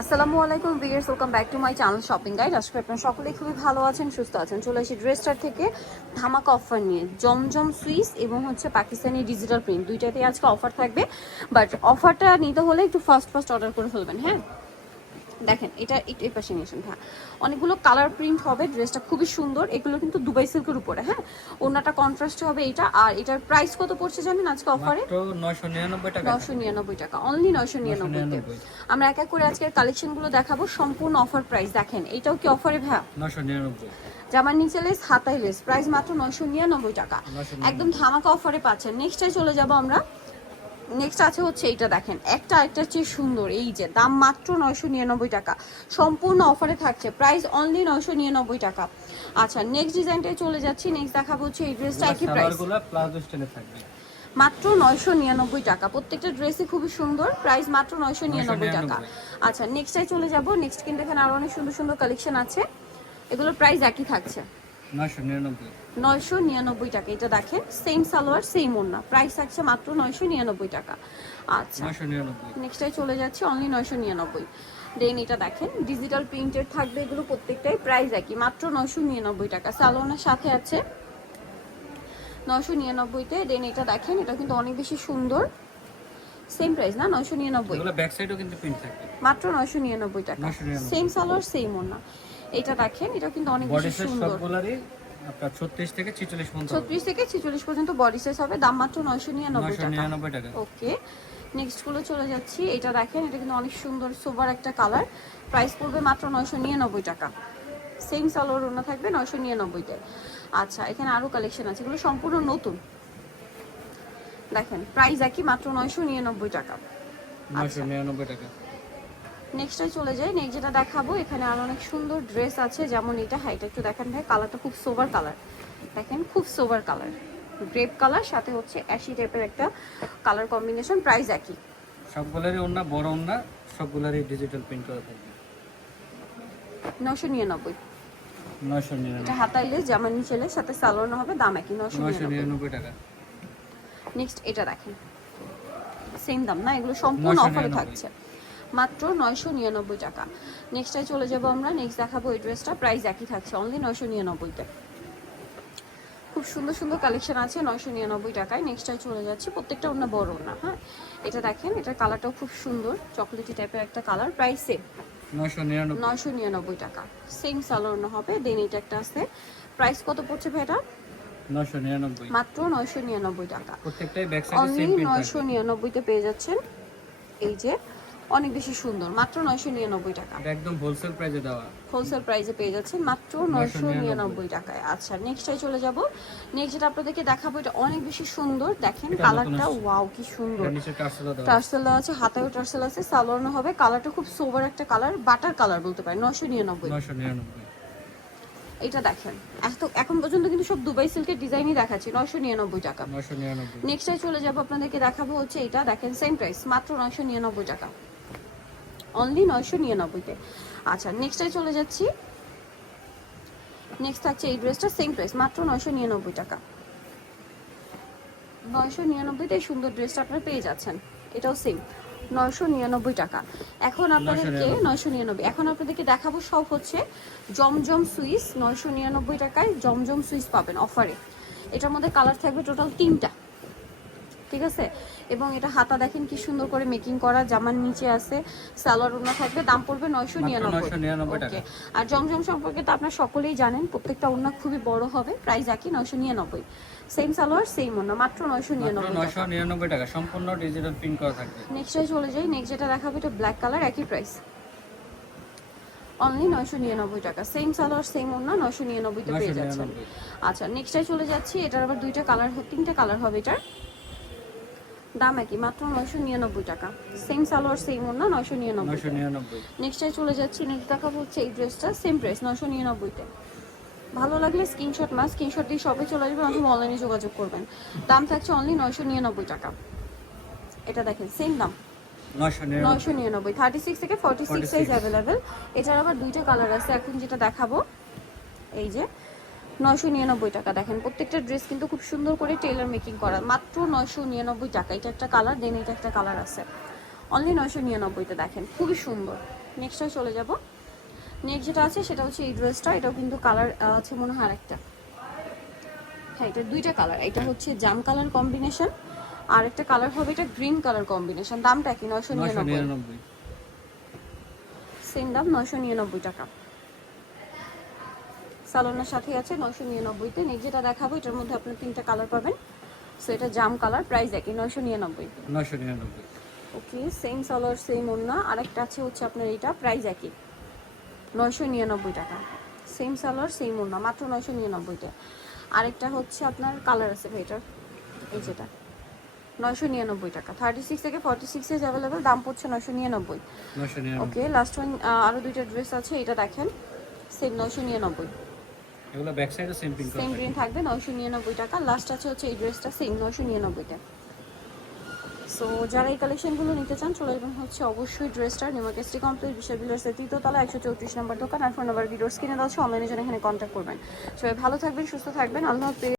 আসসালামু আলাইকুম viewers welcome back to my channel shopping guide. আজকে আপনারা সকলেই খুবই ভালো আছেন, সুস্থ আছেন। চলে এসে ড্রেসটার থেকে ধামাকা অফার নিয়ে। জমজম সুইস এবং হচ্ছে পাকিস্তানি ডিজিটাল প্রিন্ট। দুইটাতেই আজকে অফার থাকবে, বাট অফারটা নিতে হলে একটু ফার্স্ট ফার্স্ট অর্ডার করে ফেলবেন হ্যাঁ? দেখেন এটা এই পাশে নিয়েছেন হ্যাঁ। অনেকগুলো কালার প্রিন্ট হবে ড্রেসটা খুবই সুন্দর। এগুলো কিন্তু দুবাই সিল্কের উপরে হ্যাঁ। ওনাটা কন্ট্রাস্ট হবে এটা আর এটার প্রাইস কত পড়ছে জানেন আজকে অফারে মাত্র 999 টাকা। নশো নিরানব্বই টাকা অনলি নশো নিরানব্বইতে 999 আমরা এক এক করে আজকের কালেকশনগুলো দেখাবো সম্পূর্ণ অফার প্রাইস দেখেন এটাও কি অফারে ভ্যা 999 জামার নিচে লেস হাতাই লেস প্রাইস মাত্র নশো নিরানব্বই টাকা। একদম ধামাকা অফারে পাচ্ছেন। নেক্সটে চলে যাব আমরা নেক্সট আছে হচ্ছে এইটা দেখেন। একটা আরেকটার চেয়ে সুন্দর এই যে দাম মাত্র নয়শো নিরানব্বই টাকা। সম্পূর্ণ অফারে থাকছে প্রাইস অনলি নয়শো নিরানব্বই টাকা। আচ্ছা নেক্সট ডিজাইনটায় চলে যাচ্ছি নেক্সট দেখাবো হচ্ছে এই ড্রেসটা একই প্রাইস মাত্র নয়শো নিরানব্বই টাকা। প্রত্যেকটা ড্রেসই খুবই সুন্দর প্রাইস মাত্র নয়শো নিরানব্বই টাকা। আচ্ছা নেক্সটে চলে যাব। নেক্সট কিন্তু এখানে আরও অনেক সুন্দর সুন্দর কালেকশন আছে। এগুলোর প্রাইস একই থাকছে। 999 নয়শো নিরানব্বই। টাকা। এটা দেখেন সেম সালোয়ার সেম ওড়না। প্রাইস থাকছে মাত্র নয়শো নিরানব্বই টাকা। আচ্ছা। 999 নেক্সটে চলে যাচ্ছে অনলি নয়শো নিরানব্বই। দেন এটা দেখেন ডিজিটাল প্রিন্টেড থাকবে এগুলো প্রত্যেকটাই প্রাইস একই মাত্র নয়শো নিরানব্বই টাকা। সালোয়ারের সাথে আছে নয়শো নিরানব্বইতে দেন এটা দেখেন এটা কিন্তু অনেক বেশি সুন্দর। সেম প্রাইস না নয়শো নিরানব্বই। এগুলো ব্যাক সাইডেও কিন্তু প্রিন্ট থাকবে। মাত্র নয়শো নিরানব্বই টাকা। সেম সালোয়ার সেম ওড়না। এটা দেখেন এটা কিন্তু অনেক বেশি সুন্দর। আপনার 36 থেকে 46 পর্যন্ত হবে। ছত্রিশ থেকে ছেচল্লিশ পর্যন্ত বডি সাইজ হবে দাম মাত্র নয়শো নিরানব্বই টাকা। 999 টাকা। ওকে নেক্সটগুলো চলে যাচ্ছি। এটা দেখেন এটা কিন্তু অনেক সুন্দর সোবার একটা কালার প্রাইস পড়বে মাত্র নয়শো নিরানব্বই টাকা। সেম সালোয়ার ওনা থাকবে নয়শো নিরানব্বইতে আচ্ছা এখানে আরও কালেকশন আছে এগুলো সম্পূর্ণ নতুন। দেখেন প্রাইস একই মাত্র নয়শো নিরানব্বই টাকা। 999 টাকা। নেক্সটে চলে যাই। নেক্সট যেটা দেখাবো এখানে আরও অনেক সুন্দর ড্রেস আছে। যেমন এটা হাইটা একটু দেখেন ভাই কালারটা খুব সোভার কালার দেখেন খুব সোভার কালার গ্রেপ কালার সাথে হচ্ছে অ্যাশি টাইপের একটা কালার কম্বিনেশন প্রাইস একই। সবগুলারই ওন্না বড় ওন্না সবগুলারই ডিজিটাল প্রিন্ট করা থাকবে। নশো নিরানব্বই। 999 এটা হাতাইলে জামা নিচেলে সাথে সালোয়ার হবে দাম একই নশো 999 টাকা। নেক্সট এটা দেখেন। সেম দাম না এগুলো সম্পূর্ণ 999 অফারে থাকছে। মাত্র নয়শো নিরানব্বই টাকা। নেক্সটে চলে যাব আমরা। নেক্সট দেখাবো এই ড্রেসটা প্রাইস একই থাকছে। অনলি নয়শো নিরানব্বইতে। খুব সুন্দর সুন্দর কালেকশন আছে নয়শো নিরানব্বই টাকায়। নেক্সটটায় চলে যাচ্ছি। প্রত্যেকটা ওনা বড় না হ্যাঁ? এটা দেখেন এটার কালারটাও খুব সুন্দর। চকলেটি টাইপের একটা কালার প্রাইস সেম নয়শো নিরানব্বই। টাকা। সেম সালোয়ার হবে। দেন এটা একটা আছে। প্রাইস কত পড়ছে 999 মাত্র নয়শো নিরানব্বই টাকা। অনলি নয়শো নিরানব্বইতে পেয়ে যাচ্ছেন। এই যে অনেক বেশি সুন্দর। মাত্র নয়শো নিরানব্বই টাকা। একদম হোলসেল প্রাইসে দেওয়া। হোলসেল প্রাইসে পেয়ে যাচ্ছেন মাত্র নয়শো নিরানব্বই। টাকায়। আচ্ছা নেক্সটটাই চলে যাব। নেক্সট যেটা আপনাদেরকে দেখাবো এটা অনেক বেশি সুন্দর। দেখেন কালারটা ওয়াও কি সুন্দর। টার্সেল দেওয়া আছে। হাতেও টার্সেল আছে সালোয়ারও হবে। কালারটা খুব সোবার একটা কালার বাটার কালার বলতে পারেন নয়শো নিরানব্বই। 999 এটা দেখেন এখন পর্যন্ত কিন্তু সব দুবাই সিল্কের ডিজাইনই দেখাচ্ছি নয়শো নিরানব্বই টাকা। 999 চলে যাব আপনাদেরকে দেখাবো হচ্ছে এটা। দেখেন সেম প্রাইস মাত্র নয়শো নিরানব্বই টাকা। অনলি নয়শো নিরানব্বইতে। আচ্ছা নেক্সটে চলে যাচ্ছি। নেক্সট থাকছে এই ড্রেসটা সেম প্রাইস মাত্র নয়শো নিরানব্বই টাকা। নয়শো নিরানব্বইতে এই সুন্দর ড্রেসটা আপনারা পেয়ে যাচ্ছেন। এটাও সেম নয়শো নিরানব্বই টাকা। এখন আপনাদেরকে নয়শো নিরানব্বই। এখন আপনাদেরকে দেখাবো সব হচ্ছে জমজম সুইস নয়শো নিরানব্বই টাকায় জমজম সুইস পাবেন অফারে এটার মধ্যে কালার থাকবে টোটাল তিনটা। ঠিক আছে? এবং এটা হাতা দেখেন কি সুন্দর করে মেকিং করা জামার নিচে আছে সালোয়ার ওনা থাকবে দাম পড়বে নয়শো নিরানব্বই। ওকে আর জমজম সম্পর্কে তো আপনারা সকলেই জানেন প্রত্যেকটা ওনা খুবই বড় হবে প্রাইস একই নয়শো নিরানব্বই। সেম সালোয়ার সেম ওনা মাত্র নয়শো নিরানব্বই টাকা। 999 টাকা সম্পূর্ণ ডিজিটাল প্রিন্ট করা থাকবে। নেক্সটে চলে যাই নেক্সট যেটা দেখাবো এটা ব্ল্যাক কালার একই প্রাইস অনলি নয়শো নিরানব্বই টাকা। সেম সালোয়ার সেম ওনা নয়শো নিরানব্বইতে পেয়ে যাচ্ছেন। 999 আচ্ছা নেক্সটে চলে যাচ্ছি এটার আবার দুইটা কালার তিনটা কালার হবে এটার। দাম একই মাত্র নয়শো নিরানব্বই টাকা। সেম সালোয়ার সেম ওনা নয়শো নিরানব্বই 999 নেক্সটে চলে যাচ্ছি নেক্সট দেখাবো হচ্ছে এই ড্রেসটা সেম প্রাইস নয়শো নিরানব্বইতে। ভালো লাগলে স্ক্রিনশট মাস স্ক্রিনশট দিয়ে সবে চলে আসবেন অথবা অনলাইনে যোগাযোগ করবেন। দাম থাকছে অনলি নয়শো নিরানব্বই টাকা। এটা দেখেন সেম দাম। 999 নয়শো নিরানব্বই থার্টি সিক্স থেকে ফর্টি সিক্স 46 সাইজ অ্যাভেলেবেল এটার আবার দুইটা কালার আছে এখন যেটা দেখাবো এই যে নয়শো নিরানব্বই টাকা। দেখেন প্রত্যেকটা ড্রেস কিন্তু খুব সুন্দর করে টেলার মেকিং করা। মাত্র নয়শো নিরানব্বই টাকা। এটা একটা কালার দেন এটা একটা কালার আছে। অনলি নয়শো নিরানব্বইতে দেখেন খুবই সুন্দর। নেক্সটটাও চলে যাব। নেক্সট যেটা আছে সেটা হচ্ছে এই ড্রেসটা এটাও কিন্তু কালার আছে মনে হয় আরেকটা। হ্যাঁ এটা দুইটা কালার এটা হচ্ছে জাম কালার কম্বিনেশন আর একটা কালার হবে এটা গ্রিন কালার কম্বিনেশন দামটা কি? নয়শো নিরানব্বই। সেম দাম নয়শো নিরানব্বই টাকা। সালোনার সাথে আছে নয়শো নিরানব্বইতে নেক্সট যেটা দেখাবো এটার মধ্যে আপনার তিনটা কালার পাবেন। সো এটা জাম কালার প্রাইস একই নয়শো নিরানব্বই নয়শো নিরানব্বই। ওকে সেম সালোয়ার সেম ওন্না আরেকটা আছে হচ্ছে আপনার এটা প্রাইস একই। নয়শো নিরানব্বই টাকা। সেম সালোয়ার সেম ওন্না মাত্র নয়শো নিরানব্বইতে আরেকটা হচ্ছে আপনার কালার আছে ভাই এটার। এই যেটা। নয়শো নিরানব্বই টাকা। থার্টি সিক্স থেকে ফর্টি সিক্স এজ অ্যাভেলেবেল দাম পড়ছে নয়শো নিরানব্বই। ওকে লাস্ট ওয়ান আরও দুইটা ড্রেস আছে এটা দেখেন। সেম নয়শো নিরানব্বই। এগুলো ব্যাক সাইডে সেম প্রিন্ট সেম প্রিন্ট থাকবে নয়শো নিরানব্বই টাকা। লাস্ট আছে হচ্ছে এই ড্রেসটা সেম নয়শো নিরানব্বইতে। সো যারা এই কালেকশনগুলো নিতে চান চলে যাবেন হচ্ছে অবশ্যই ড্রেসটা নিমাকেস্ট্রি কমপ্লিট বিশ্ববিদ্যালয়ের তৃতীয়তলা একশো চৌত্রিশ নম্বর দোকান। আর ফোন নাম্বার ভিডিওস কিনে দেওয়া অনলাইনে জন্য এখানে কন্ট্যাক্ট করবেন। সবাই ভালো থাকবেন সুস্থ থাকবেন। আল্লাহ হাফেজ।